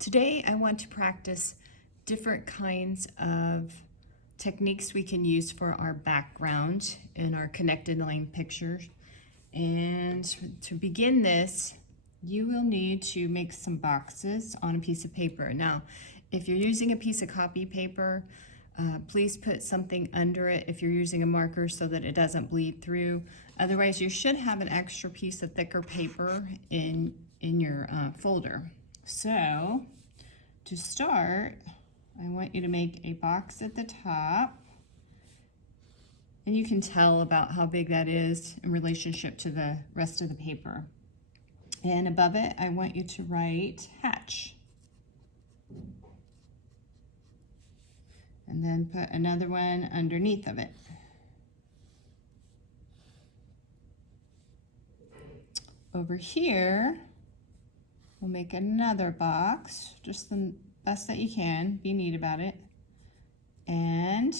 Today I want to practice different kinds of techniques we can use for our background in our connected line pictures. And to begin this, you will need to make some boxes on a piece of paper. Now, if you're using a piece of copy paper, please put something under it if you're using a marker so that it doesn't bleed through. Otherwise, you should have an extra piece of thicker paper in your folder. So, to start, I want you to make a box at the top, and you can tell about how big that is in relationship to the rest of the paper. And above it, I want you to write hatch. And then put another one underneath of it. Over here, we'll make another box, just the best that you can, be neat about it. And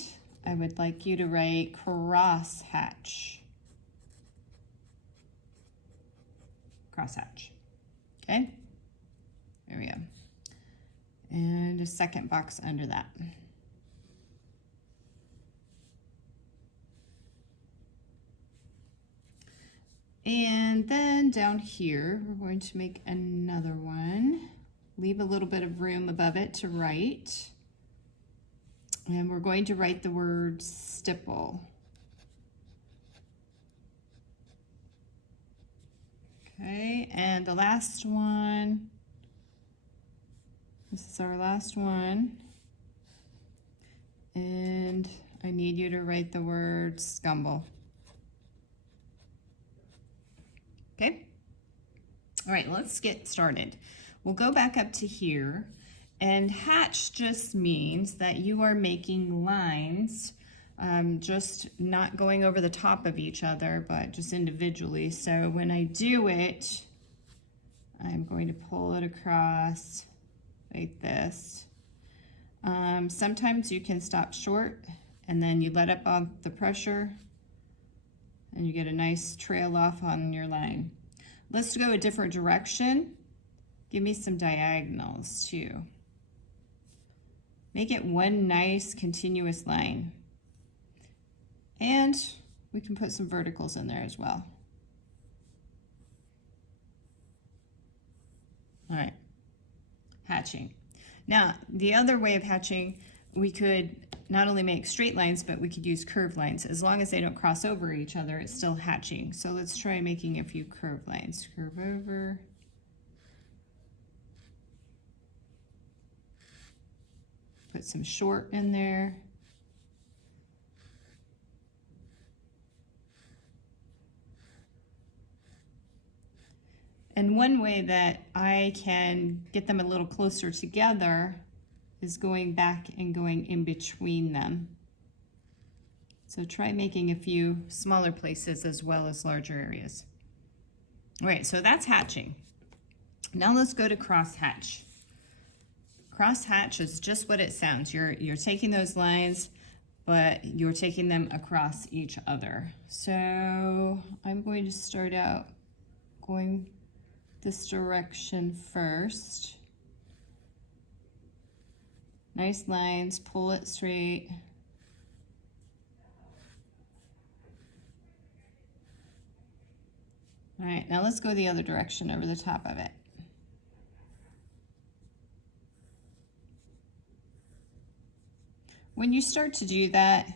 I would like you to write crosshatch. Crosshatch, okay? There we go. And a second box under that. And then down here, we're going to make another one. Leave a little bit of room above it to write. And we're going to write the word stipple. Okay, and the last one, this is our last one. And I need you to write the word scumble. Okay, all right, let's get started. We'll go back up to here, and hatch just means that you are making lines, just not going over the top of each other, but just individually. So when I do it, I'm going to pull it across like this. Sometimes you can stop short, and then you let up on the pressure, and you get a nice trail off on your line. Let's go a different direction. Give me some diagonals too. Make it one nice continuous line. And we can put some verticals in there as well. All right, hatching. Now, the other way of hatching, we could not only make straight lines, but we could use curved lines. As long as they don't cross over each other, it's still hatching. So let's try making a few curved lines. Curve over. Put some short in there. And one way that I can get them a little closer together is going back and going in between them. So try making a few smaller places as well as larger areas. All right, so that's hatching. Now let's go to crosshatch. Crosshatch is just what it sounds. You're taking those lines, but you're taking them across each other. So I'm going to start out going this direction first. Nice lines, pull it straight. All right, now let's go the other direction over the top of it. When you start to do that,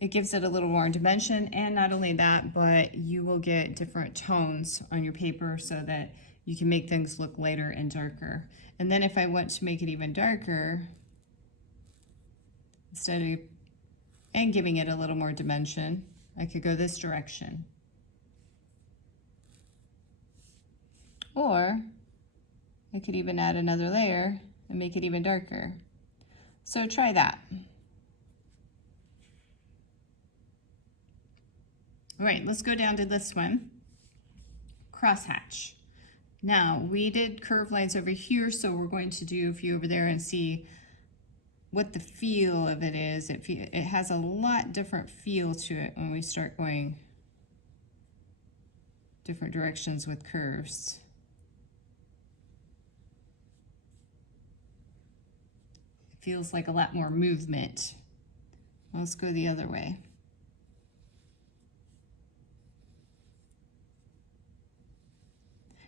it gives it a little more dimension, and not only that, but you will get different tones on your paper so that you can make things look lighter and darker. And then if I want to make it even darker, and giving it a little more dimension, I could go this direction. Or I could even add another layer and make it even darker. So try that. All right, let's go down to this one, crosshatch. Now, we did curved lines over here, so we're going to do a few over there and see what the feel of it is. It has a lot different feel to it when we start going different directions with curves. feels like a lot more movement. Let's go the other way.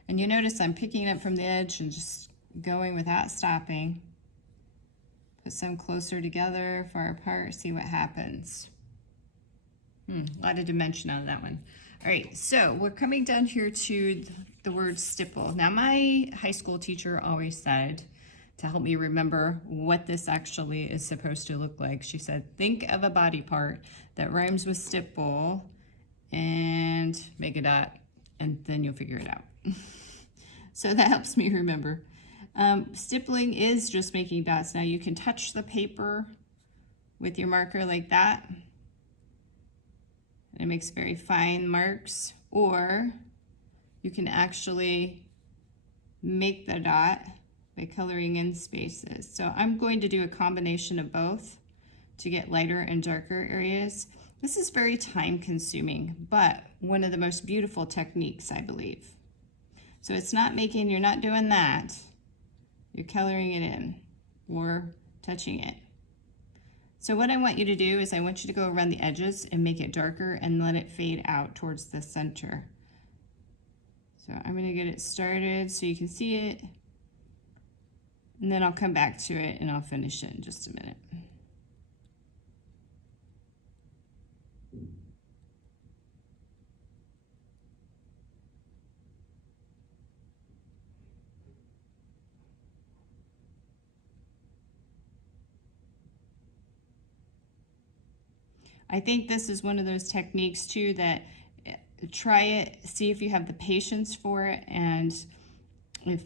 And you notice I'm picking up from the edge and just going without stopping. Put some closer together, far apart, see what happens. A lot of dimension out of that one. All right, so we're coming down here to the word stipple. Now, my high school teacher always said, to help me remember what this actually is supposed to look like, she said, think of a body part that rhymes with stipple and make a dot, and then you'll figure it out. So that helps me remember. Stippling is just making dots. Now you can touch the paper with your marker like that. It makes very fine marks, or you can actually make the dot by coloring in spaces. So I'm going to do a combination of both to get lighter and darker areas. This is very time consuming, but one of the most beautiful techniques, I believe. So it's not making, you're not doing that. You're coloring it in or touching it. So what I want you to do is I want you to go around the edges and make it darker and let it fade out towards the center. So I'm going to get it started so you can see it. And then I'll come back to it and I'll finish it in just a minute. I think this is one of those techniques too that try it, see if you have the patience for it, and if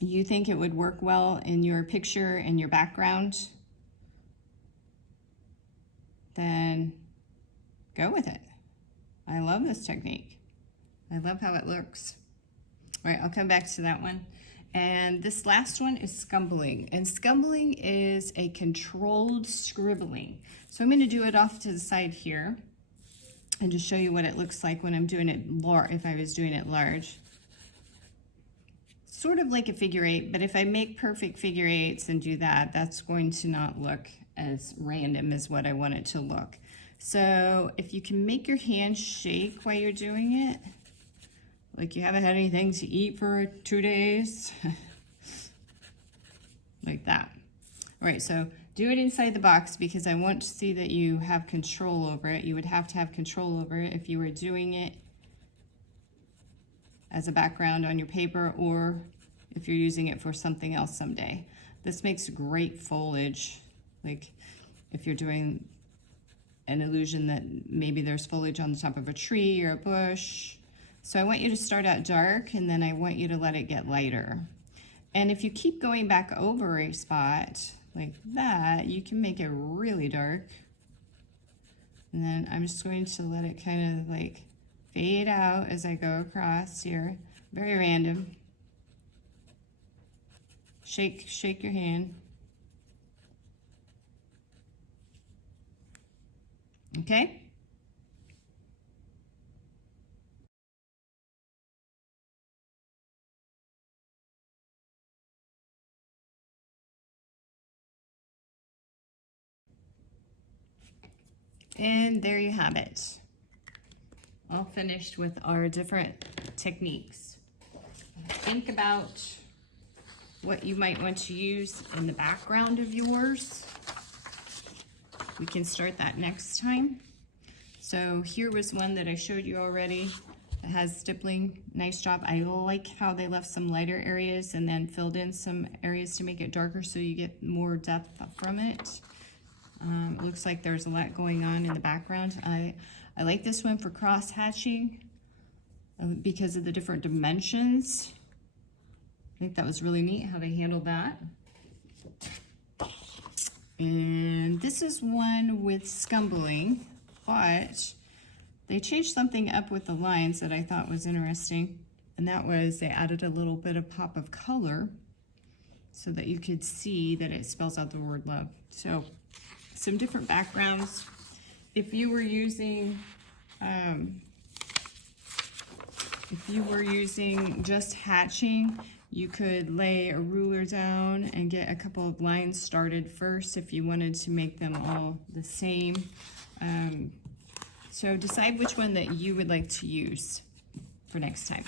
you think it would work well in your picture and your background, then go with it. I love this technique. I love how it looks. All right, I'll come back to that one. And this last one is scumbling. And scumbling is a controlled scribbling. So I'm going to do it off to the side here and just show you what it looks like when I'm doing it if I was doing it large. Sort of like a figure eight, but if I make perfect figure eights and do that, that's going to not look as random as what I want it to look. So if you can make your hand shake while you're doing it, like you haven't had anything to eat for 2 days, like that. All right, so do it inside the box because I want to see that you have control over it. You would have to have control over it if you were doing it as a background on your paper or if you're using it for something else someday. This makes great foliage, like if you're doing an illusion that maybe there's foliage on the top of a tree or a bush. So I want you to start out dark and then I want you to let it get lighter. And if you keep going back over a spot like that, you can make it really dark. And then I'm just going to let it kind of like fade out as I go across here. Very random. Shake your hand. Okay? And there you have it. All finished with our different techniques. Think about what you might want to use in the background of yours. We can start that next time. So here was one that I showed you already that has stippling. Nice job. I like how they left some lighter areas and then filled in some areas to make it darker so you get more depth from it. It looks like there's a lot going on in the background. I like this one for cross-hatching because of the different dimensions. I think that was really neat how they handled that. And this is one with scumbling, but they changed something up with the lines that I thought was interesting. And that was they added a little bit of pop of color so that you could see that it spells out the word love. So some different backgrounds. If you were using just hatching, You could lay a ruler down and get a couple of lines started first if you wanted to make them all the same. So decide which one that you would like to use for next time.